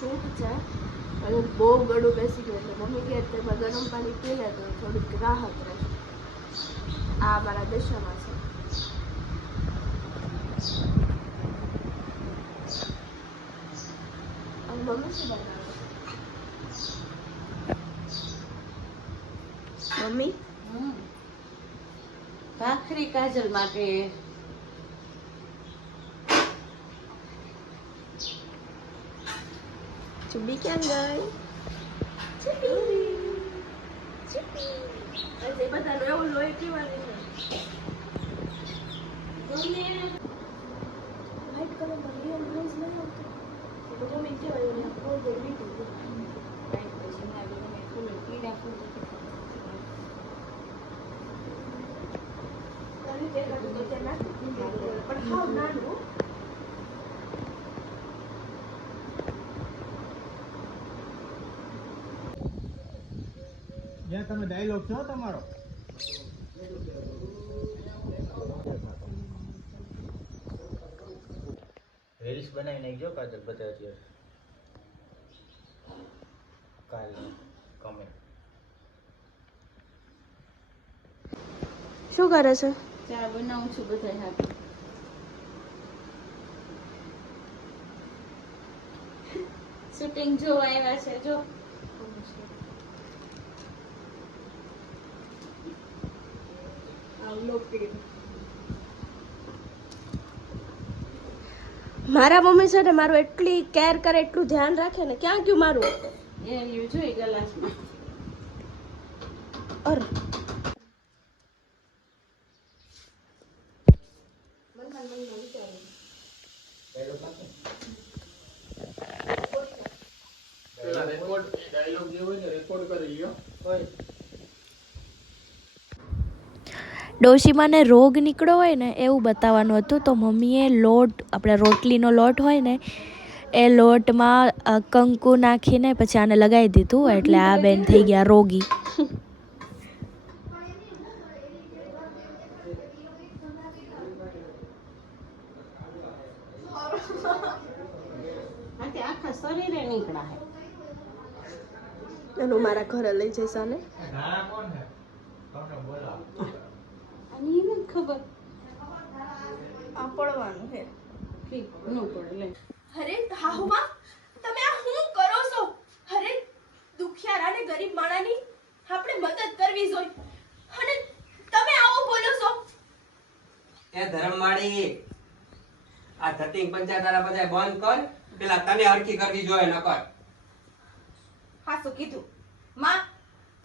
Suit છે. અને બહુ ગળું બેસી ગયું એટલે મમ્મી કહે તેમાં ગરમ પાણી પી લે તો થોડીક રાહત રહે. આ મારા દશામાં છે. મમ્મી શું બનાવે મમ્મી? હમ. ભાખરી કાજલ માટે ચુબી ક્યાં ગઈ ચુબી ચુબી આજે બધાનું એવું લોહી પીવાનું છે. વ્હાઈટ કલરમાં રિયલ રોઝ નહીં આવતો. તો મમ્મી કહેવાય ઓલી ફોર ગોળ બીટું પણ હાવ નાનું તમે ડાયલોગ છો તમારો. રીલ્સ બનાવી નાખજો કાજલ બધા અત્યારે. કાલ કમેન્ટ શું કરે છે? ચા બનાવું છું બધા હાથ. શૂટિંગ જોવા આવ્યા છે જો. મારા મમ્મી છે ને મારું એટલી કેર કરે એટલું ધ્યાન રાખે ને ક્યાં ગયું મારું? એ લ્યો જોઈ ગ્લાસમાં. અર. રેકોર્ડ ડાયલોગ જે હોય ને રેકોર્ડ કરી લ્યો. હોય. ડોશીમાને રોગ નીકળ્યો હોય ને એવું બતાવવાનું હતું તો મમ્મીએ લોટ આપણે રોટલીનો લોટ હોય ને એ લોટમાં કંકુ નાખીને પછી આને લગાવી દીધું એટલે આ બેન થઈ ગયા રોગી. આખા શરીરે નીકળા હે એનું મારા ઘરે લઈ જઈશ આને. કોણ છે? તમને બોલાવો અને એને જ ખબર આ પડવાનું છે ઠીક ન પડે લે અરે હાહુમા તમે આ શું કરો છો? અરે દુખિયારા ને ગરીબ માણાની આપણે મદદ કરવી જોઈએ. અને તમે આવો બોલો છો. એ ધર્મવાળી આ ધતિંગ પંચાયત બધા બંધ કર. પેલા તને હરખી કરવી જોઈએ નકર. હા શું કીધું? માં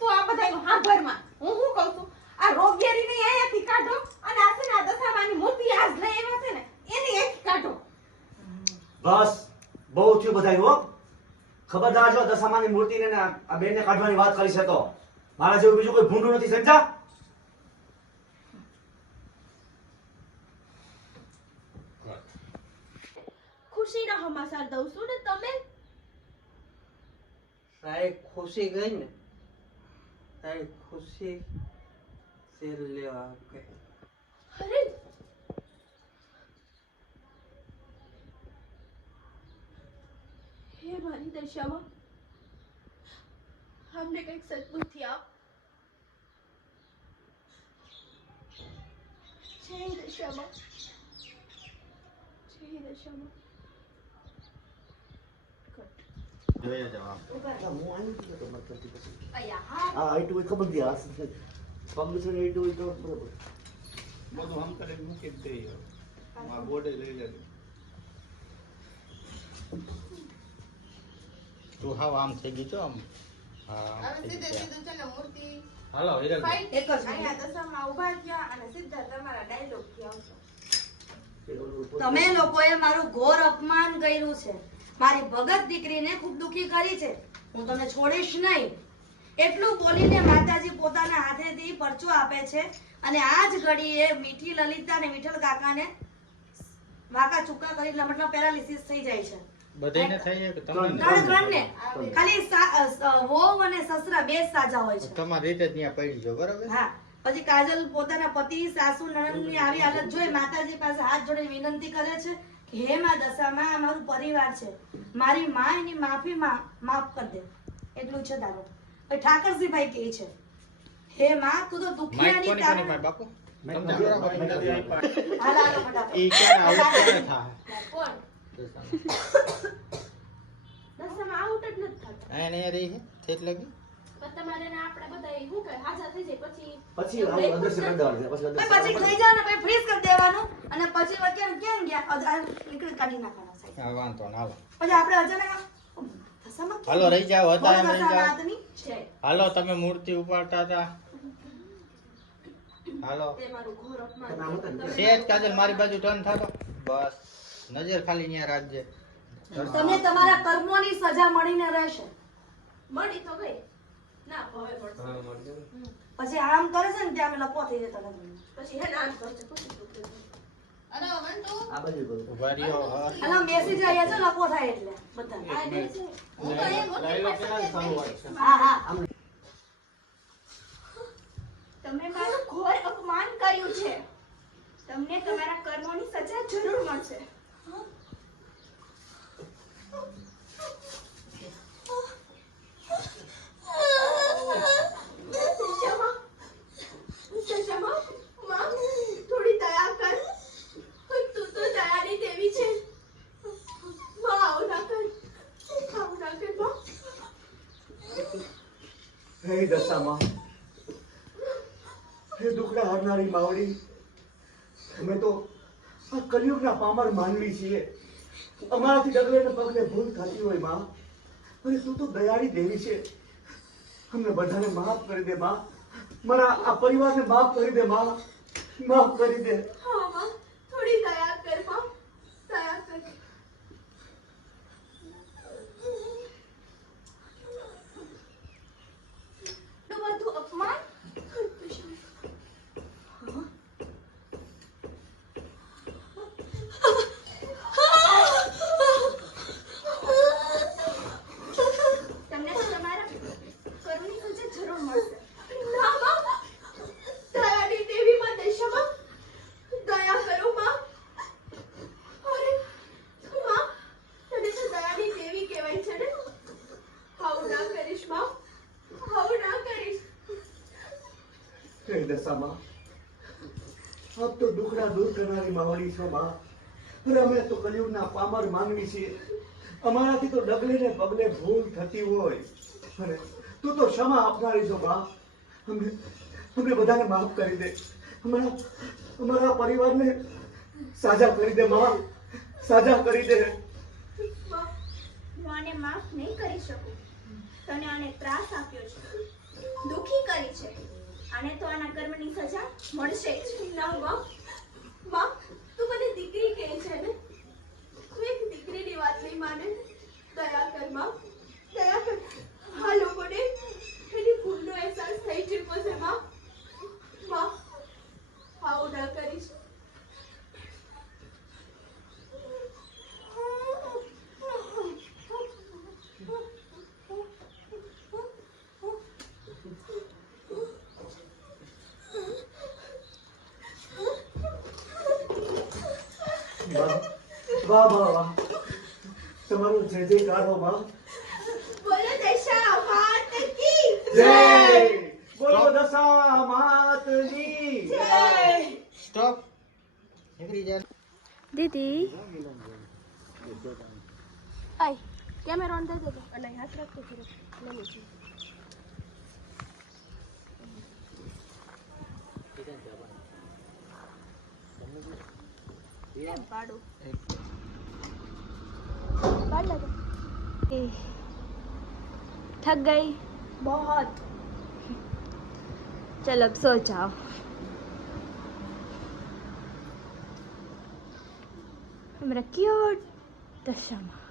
તું આ બધાયનું સાંભળમાં હું શું કહું છું? આ રોગિયારી ને અહીંયાથી કાઢો અને આ છે ને આ દશામાની મૂર્તિ આજ લઈ આવ્યા કાઢો. બસ બહુ થયું બધાય હો. ખબરદાર જો દશામાની મૂર્તિને ને આ બેનને કાઢવાની વાત કરી છે તો. મારા જેવું બીજું કોઈ ભૂંડું નથી સમજા? ખુશીના હમાસાર દઉં છું ને તમે? સાહેબ ખુશી ગઈ ને? સાહેબ ખુશી લેવા ગઈ અરે હે મારી દશામાં? અમને કંઈક સદબુદ્ધિ આપ. જય દશામાં. જય દશામાં. જોઈએ જવાબ હું આવી ગયો તો મત કરતી પછી. હા. આઈટુ હોય ખબર આ કમ્પ્યુટર આઈટુ તો બરાબર બધું આમ કરી મૂકી બોર્ડે લઈ તું હાવ આમ થઈ ગઈ છો આમ. હા આમ હવે થઈ સીધે ગઈ સીધું છે ને મૂર્તિ હાલો હિરલ એક જ અહીંયા દશામાં ઊભા થયા અને સીધા તમારા ડાયલોગથી આવશો. તમે લોકોએ મારું ઘોર અપમાન કર્યું છે. મારી ભગત દીકરીને ખૂબ દુખી કરી છે. હું તમને છોડીશ નહીં. એટલું બોલીને માતાજી પોતાના હાથેથી પરચો આપે છે અને આ જ ઘડીએ મીઠી લલિતા અને વિઠ્ઠલ કાકાને વાકા ચૂકા કરી મતલબ પેરાલિસિસ થઈ જાય છે. બધાને થઈ કે તમને ખાલી વહુ અને સસરા બે સાજા હોય છે. તમારી રીતે જ ત્યાં પડી જો બરાબર? હા. પછી કાજલ પોતાના પતિ સાસુ નણંદની આવી હાલત જોઈ માતાજી પાસે હાથ જોડીને વિનંતી કરે છે હે માં દશામાં અમારું મારું પરિવાર છે. મારી માં એની માફી માં માફ કરી દે. એટલું છે તારું. પછી ઠાકરસિંહભાઈ કહે છે હે માં તું તો દુખિયાની તારે બાપુ? હાલ હાલો ફટાફટ. ઈ ક્યારે આવું કોણ? દશામાં આઉટ જ નથી થતા. એને રહી છે ઠેઠ લગી. તમારે ને આપણે બધા શું કહે હાજર થઈ જાય પછી પછી આવું અદૃશ્ય કરી દેવાનું છે પછી પછી થઈ જાય ને પછી ફ્રીઝ કરી દેવાનું અને પછી વચ્ચે કેમ ગયા? નીકળી કાઢી નાખવાના સાહેબ. હા વાંધો ના હાલો. પછી આપણે અચાનક હાલો રહી જાઓ હતા એમ રહી જાઓ. હાલો તમે મૂર્તિ ઉપાડતા હતા. હાલો. કાજલ મારી બાજુ ટર્ન થાતો બસ. નજર ખાલી ન્યા રાખજે. તમને તમારા કર્મોની સજા મળીને રહેશે. મળી તો ગઈ. ના હવે પડશે હા, મળજો ને. પછી આમ કરે છે ને ત્યાં અમે લપો થઈ જતા નથી પછી હે નામ કરશે પછી દુઃખ થશે. આ બાજુ કરું ઊભા રહ્યો મેસેજ આવ્યા છે લપો થાય એટલે બધા. આ બે છે. હું તો એમ હોતી હા હા. તમે મારું ઘોર અપમાન કર્યું છે. તમને તમારા કર્મોની સજા જરૂર મળશે. હે દશામાં હે દુખડા હારનારી માવડી અમે તો આ કલયુગના પામર માનવી છીએ. અમારાથી ડગલે પગલે ભૂલ થતી હોયમાં અને તું તો દયાળી દેવી છે. અમને બધાને માફ કરી દે માં મારા આ પરિવારને માફ કરી દે માં માફ કરી દે. થોડી દયા કરમાં દયા કર એટલું બધું અપમાન તમને તો તમારા કર્મની સજા જરૂર મળશે ના માં દયાની દેવી માં દશામાં દયા કરો માં અરે માં તને તો દયાની દેવી કહેવાય છે ને આવું ના કરીશમાં આવું ના કરીશ હે દશામાં આપ તો દુખડા દૂર કરનારી માવડી છો માં અરે અમે તો કલયુગના પામર માનવી છીએ. અમારાથી તો ડગલે ને પગલે ભૂલ થતી હોય. અરે, તું તો ક્ષમા આપનારી છો માં અમને અમને બધાને માફ કરી દે. અમારા અમારા પરિવારને સાજા કરી દે, માં. સાજા કરી દે. હું માફ નહીં કરી શકું. તને આને ત્રાસ આપ્યો છે. દુખી કરી છે. આને તો આના કર્મની સજા મળશે જ. ના, માં. માં, તું મને દીકરી કહે છે ને? તું એક દીકરીની વાત નહીં માને. દયા કર, માં. દયા કર. આ લોકોને એની ભૂલનો અહેસાસ થઈ ચૂક્યો છે, માં આવું ના કરીશ વાહ વાહ વાહ. તમારું જય જયકાર હો માં બોલો દશા માત કી જય. બોલો દશા માતની સ્ટોપ. નીકળી જા દીદી. આય કેમેરો ઓન દે દે. અને હાથ રાખતો થોડો લેલું છે Thank એ थक गई। बहुत। चल अब सो जाओ। मेरा क्यूट दशामा